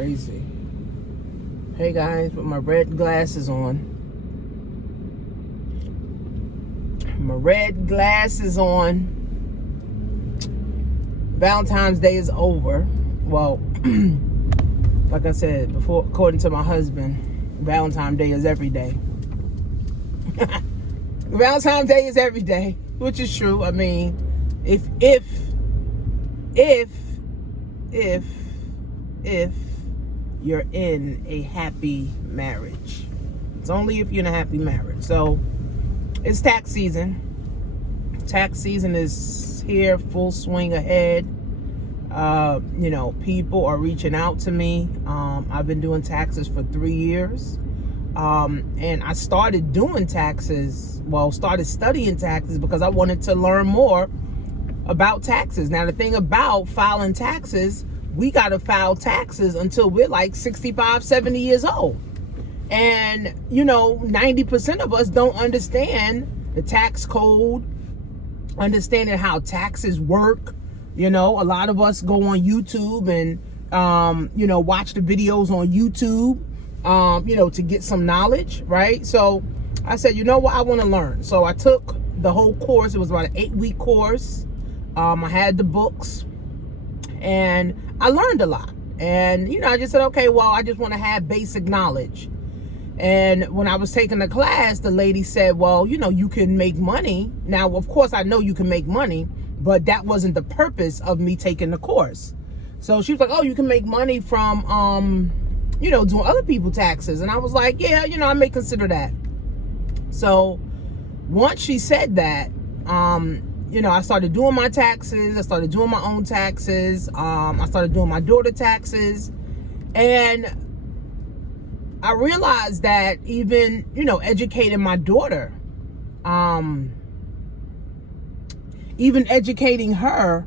crazy. Hey guys, with my red glasses on. My red glasses on. Valentine's Day is over. Well, like I said before, according to my husband, Valentine's Day is every day. Valentine's Day is every day, which is true. I mean, if you're in a happy marriage. It's only if you're in a happy marriage. So it's tax season. Tax season is here, full swing ahead. People are reaching out to me. I've been doing taxes for 3 years. And I started doing taxes, started studying taxes because I wanted to learn more about taxes. Now, the thing about filing taxes, we got to file taxes until we're like 65, 70 years old. And, 90% of us don't understand the tax code, understanding how taxes work. A lot of us go on YouTube and, watch the videos on YouTube, to get some knowledge, right? So I said, you know what, I want to learn. So I took the whole course. It was about an 8-week course. I had the books and I learned a lot. And, I just said, okay, well, I just want to have basic knowledge. And when I was taking the class, the lady said, well, you can make money. Now, of course, I know you can make money, but that wasn't the purpose of me taking the course. So she was like, oh, you can make money from, doing other people's taxes. And I was like, yeah, I may consider that. So once she said that, I started doing my taxes. I started doing my own taxes. I started doing my daughter taxes. And I realized that even, educating my daughter, even educating her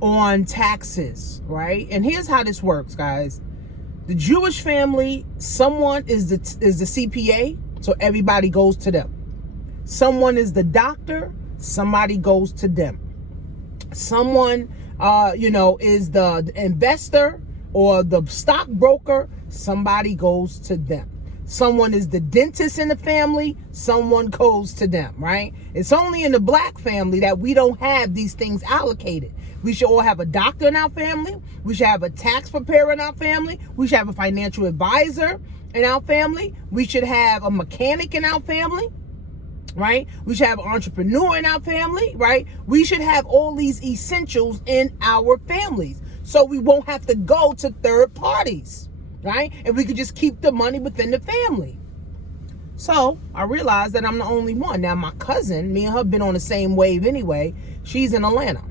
on taxes, right? And here's how this works, guys. The Jewish family, someone is the CPA, so everybody goes to them. Someone is the doctor, somebody goes to them. Someone, is the investor or the stockbroker, somebody goes to them. Someone is the dentist in the family, someone goes to them, right? It's only in the black family that we don't have these things allocated. We should all have a doctor in our family. We should have a tax preparer in our family. We should have a financial advisor in our family. We should have a mechanic in our family, right? We should have an entrepreneur in our family, right? We should have all these essentials in our families so we won't have to go to third parties, right? And we could just keep the money within the family. So I realized that I'm the only one. Now, my cousin, me and her been on the same wave anyway. She's in Atlanta.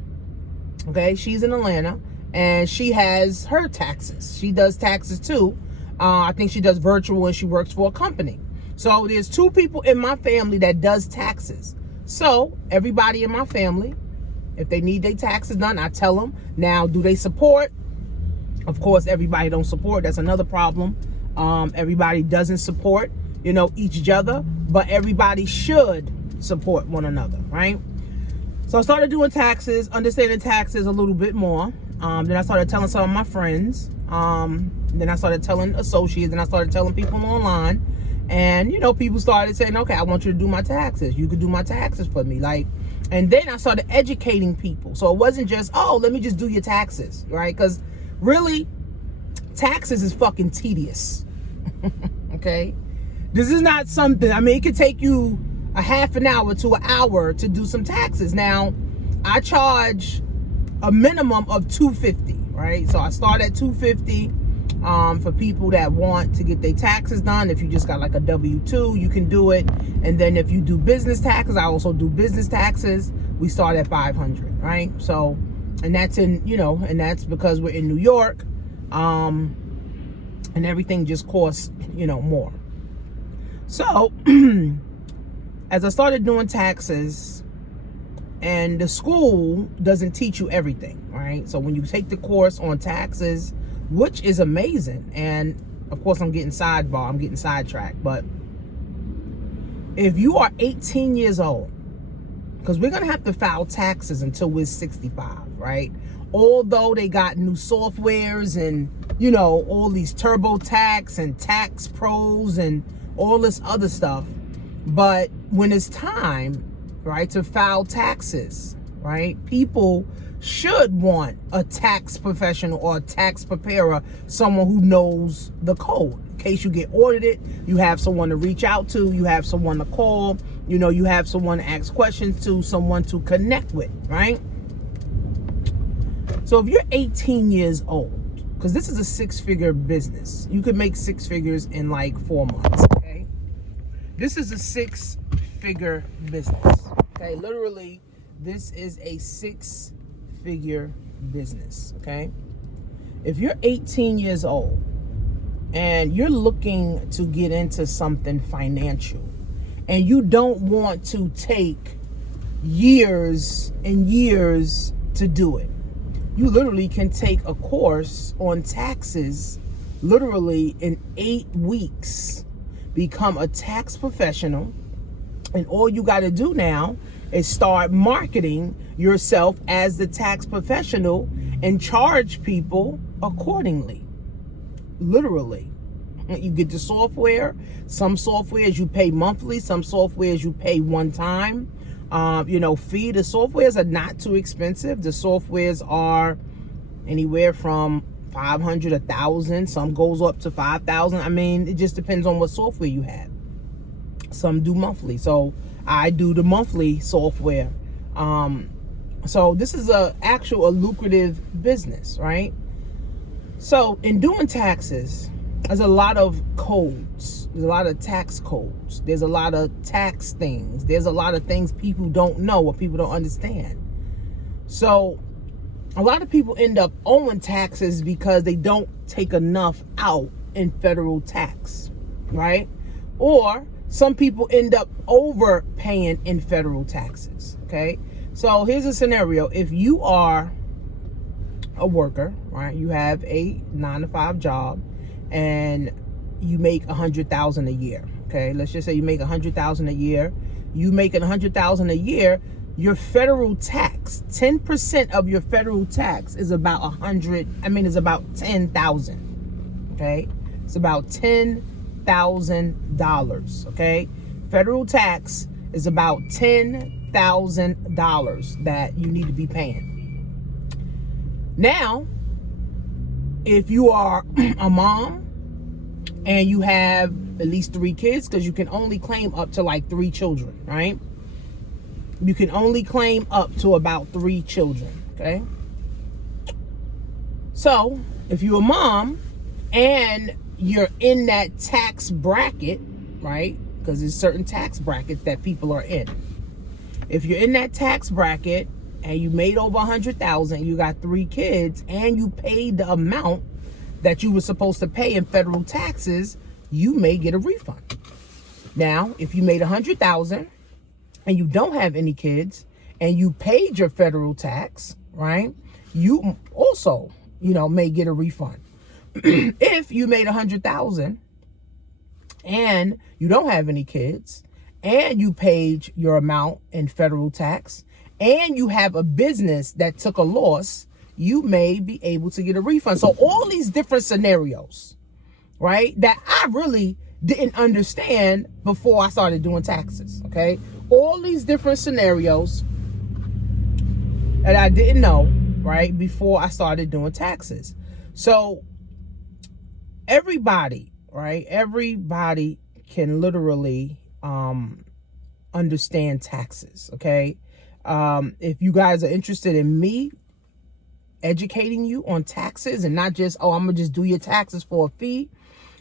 Okay, she's in Atlanta and she has her taxes. She does taxes too. I think she does virtual and she works for a company. So there's 2 people in my family that does taxes. So everybody in my family, if they need their taxes done, I tell them. Now, do they support? Of course, everybody don't support. That's another problem. Everybody doesn't support, each other, but everybody should support one another, right? So I started doing taxes, understanding taxes a little bit more. Then I started telling some of my friends. Then I started telling associates, and I started telling people online. And, people started saying, okay, I want you to do my taxes. You could do my taxes for me. And then I started educating people. So it wasn't just, oh, let me just do your taxes, right? Because really, taxes is fucking tedious. Okay? This is not something, it could take you a half an hour to an hour to do some taxes. Now, I charge a minimum of $250, right? So I start at $250 for people that want to get their taxes done. If you just got like a W-2, you can do it. And then if you do business taxes, I also do business taxes. We start at $500, right? So, and that's and that's because we're in New York, and everything just costs, more. So, as I started doing taxes, and the school doesn't teach you everything, right? So when you take the course on taxes, which is amazing, and of course I'm getting sidetracked, but if you are 18 years old, because we're going to have to file taxes until we're 65, right? Although they got new softwares and all these TurboTax and Tax Pros and all this other stuff. But when it's time, right, to file taxes, right, people should want a tax professional or a tax preparer, someone who knows the code. In case you get audited, you have someone to reach out to, you have someone to call, you have someone to ask questions to, someone to connect with, right? So if you're 18 years old, because this is a six-figure business, you could make six figures in like 4 months, okay? This is a six-figure business, okay? Literally, this is a six-figure business, okay? If you're 18 years old and you're looking to get into something financial and you don't want to take years and years to do it, you literally can take a course on taxes literally in 8 weeks. Become a tax professional, and all you got to do now is start marketing yourself as the tax professional and charge people accordingly. Literally. You get the software. Some softwares you pay monthly, some softwares you pay one time. Fee. The softwares are not too expensive. The softwares are anywhere from 500, 1,000. Some goes up to 5,000. I mean, it just depends on what software you have. Some do monthly, so I do the monthly software. So this is a lucrative business, right? So in doing taxes, there's a lot of codes. There's a lot of tax codes. There's a lot of tax things. There's a lot of things people don't know or people don't understand. So a lot of people end up owing taxes because they don't take enough out in federal tax, right? Or some people end up overpaying in federal taxes, okay? So here's a scenario. If you are a worker, right? You have a 9-to-5 job and you make $100,000 a year. Okay, let's just say you make $100,000 a year. You making $100,000 a year. Your federal tax, 10% of your federal tax is about is about $10,000. Okay, it's about $10,000. Okay, federal tax is about $10,000 that you need to be paying. Now, if you are a mom and you have at least 3 kids, because you can only claim up to like 3 children, right? You can only claim up to about 3 children, okay? So if you're a mom and you're in that tax bracket, right? Because there's certain tax brackets that people are in. If you're in that tax bracket and you made over $100,000, you got 3 kids, and you paid the amount that you were supposed to pay in federal taxes, you may get a refund. Now, if you made $100,000 and you don't have any kids and you paid your federal tax, right? You also, may get a refund. If you made $100,000 and you don't have any kids and you paid your amount in federal tax and you have a business that took a loss, you may be able to get a refund. So all these different scenarios, right, that I really didn't understand before I started doing taxes, okay? All these different scenarios that I didn't know, right, before I started doing taxes. So everybody, right, everybody can literally understand taxes, okay? If you guys are interested in me educating you on taxes and not just, I'm gonna just do your taxes for a fee,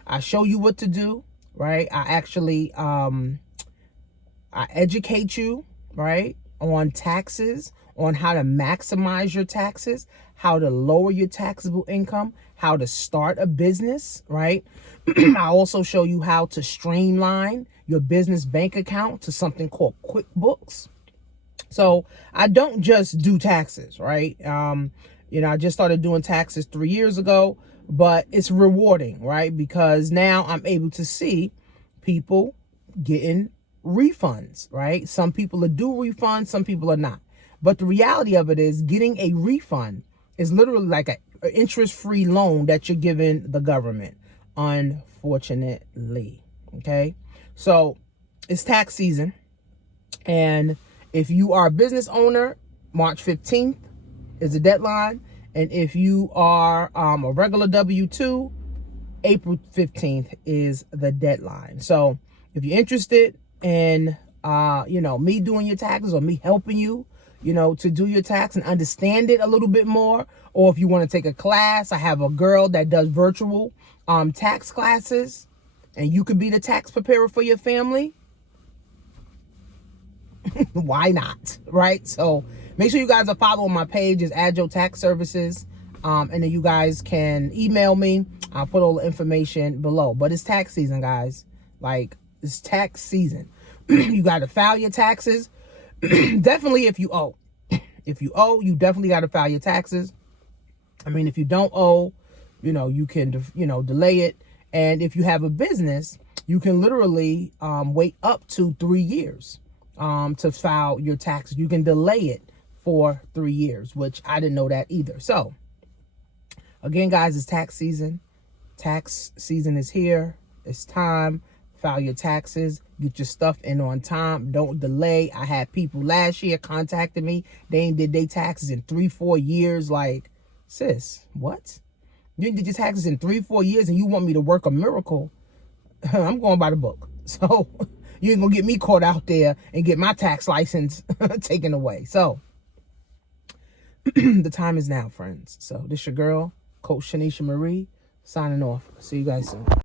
I show you what to do, right? I actually I educate you, right, on taxes, on how to maximize your taxes, how to lower your taxable income, how to start a business, right? I also show you how to streamline your business bank account to something called QuickBooks. So I don't just do taxes, right? I just started doing taxes 3 years ago, but it's rewarding, right? Because now I'm able to see people getting refunds, right? Some people are due refunds, some people are not. But the reality of it is getting a refund is literally like a interest-free loan that you're giving the government, unfortunately. Okay, so it's tax season, and if you are a business owner, March 15th is the deadline, and if you are a regular W-2, April 15th is the deadline. So if you're interested in me doing your taxes, or me helping you, to do your tax and understand it a little bit more, or if you want to take a class, I have a girl that does virtual tax classes, and you could be the tax preparer for your family. Why not? Right? So make sure you guys are following my page. It's Agile Tax Services. And then you guys can email me. I'll put all the information below. But it's tax season, guys. Like, it's tax season. You got to file your taxes. Definitely if you owe. If you owe, you definitely got to file your taxes. I mean, if you don't owe, you can, delay it. And if you have a business, you can literally wait up to 3 years to file your taxes. You can delay it for 3 years, which I didn't know that either. So, again, guys, it's tax season. Tax season is here. It's time. File your taxes. Get your stuff in on time. Don't delay. I had people last year contacting me. They ain't did their taxes in 3-4 years. Like, sis, what? You did your taxes in 3-4 years and you want me to work a miracle? I'm going by the book. So you ain't gonna get me caught out there and get my tax license taken away. So the time is now, friends. So this your girl, Coach Tanisha Marie, signing off. See you guys soon.